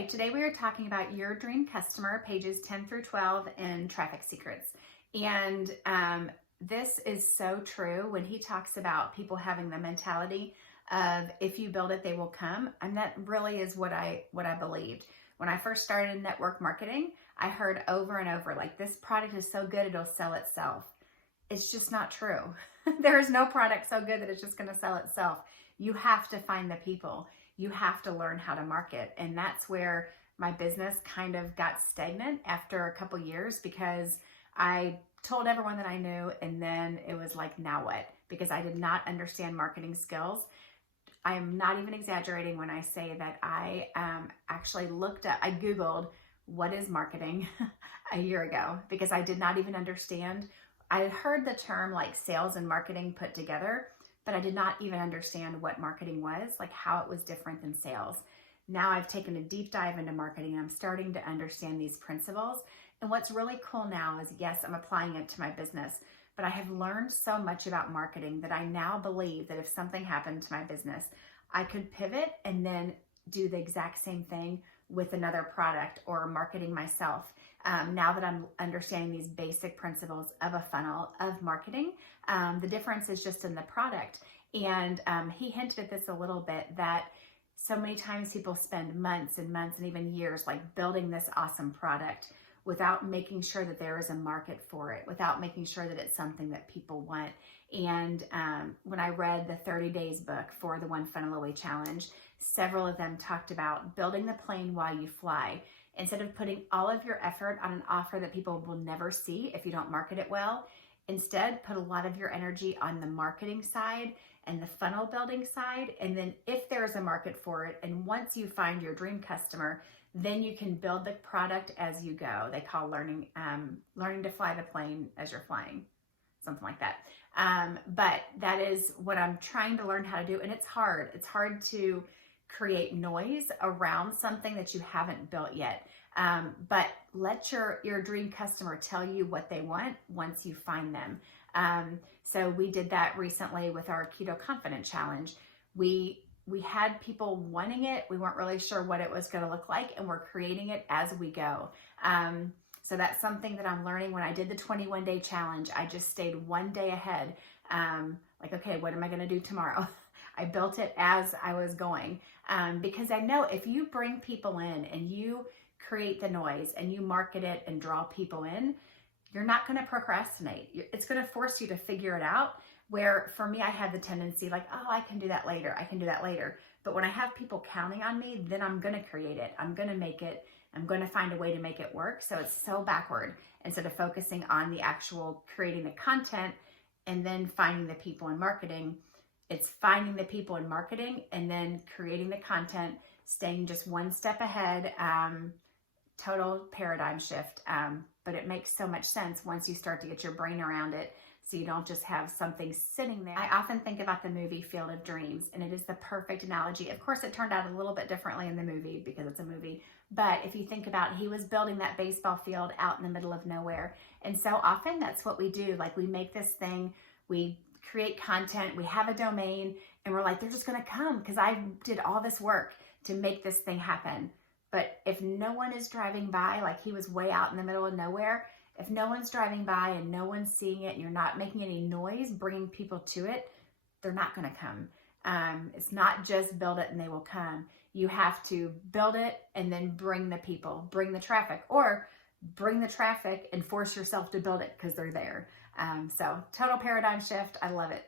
Okay, today we are talking about your dream customer, pages 10 through 12 in Traffic Secrets. And this is so true when he talks about people having the mentality of if you build it, they will come. And that really is what I believed. When I first started in network marketing, I heard over and over, like, this product is so good, it'll sell itself. It's just not true. There is no product so good that it's just going to sell itself. You have to find the people. You have to learn how to market. And that's where my business kind of got stagnant after a couple years, because I told everyone that I knew, and then it was like, now what? Because I did not understand marketing skills. I am not even exaggerating when I say that I actually I Googled what is marketing a year ago, because I did not even understand. I had heard the term like sales and marketing put together, but I did not even understand what marketing was, like how it was different than sales. Now I've taken a deep dive into marketing and I'm starting to understand these principles. And what's really cool now is, yes, I'm applying it to my business, but I have learned so much about marketing that I now believe that if something happened to my business, I could pivot and then do the exact same thing with another product or marketing myself. Now that I'm understanding these basic principles of a funnel of marketing, the difference is just in the product. And he hinted at this a little bit, that so many times people spend months and months and even years like building this awesome product without making sure that there is a market for it, without making sure that it's something that people want. And when I read the 30 Days book for the One Funnel Away Challenge, several of them talked about building the plane while you fly. Instead of putting all of your effort on an offer that people will never see if you don't market it well, instead put a lot of your energy on the marketing side and the funnel building side. And then if there's a market for it, and once you find your dream customer, then you can build the product as you go. They call learning to fly the plane as you're flying, something like that. But that is what I'm trying to learn how to do. And it's hard. It's hard to create noise around something that you haven't built yet. But let your dream customer tell you what they want once you find them. So we did that recently with our Keto Confident Challenge. We had people wanting it. We weren't really sure what it was going to look like, and we're creating it as we go. So that's something that I'm learning. When I did the 21-day challenge, I just stayed one day ahead. Like, okay, what am I going to do tomorrow? I built it as I was going, because I know if you bring people in and you create the noise and you market it and draw people in, you're not going to procrastinate. It's going to force you to figure it out. Where for me, I had the tendency like, oh, I can do that later. I can do that later. But when I have people counting on me, then I'm going to create it. I'm going to make it. I'm going to find a way to make it work. So it's so backward. Instead of focusing on the actual creating the content and then finding the people in marketing, it's finding the people in marketing and then creating the content, staying just one step ahead. Total paradigm shift. But it makes so much sense once you start to get your brain around it, so you don't just have something sitting there. I often think about the movie Field of Dreams, and it is the perfect analogy. Of course, it turned out a little bit differently in the movie because it's a movie. But if you think about it, he was building that baseball field out in the middle of nowhere. And so often that's what we do. Like, we make this thing, we create content, we have a domain, and we're like, they're just going to come because I did all this work to make this thing happen. But if no one is driving by, like he was way out in the middle of nowhere, if no one's driving by and no one's seeing it and you're not making any noise, bringing people to it, they're not going to come. It's not just build it and they will come. You have to build it and then bring the people, bring the traffic, or bring the traffic and force yourself to build it because they're there. So total paradigm shift. I love it.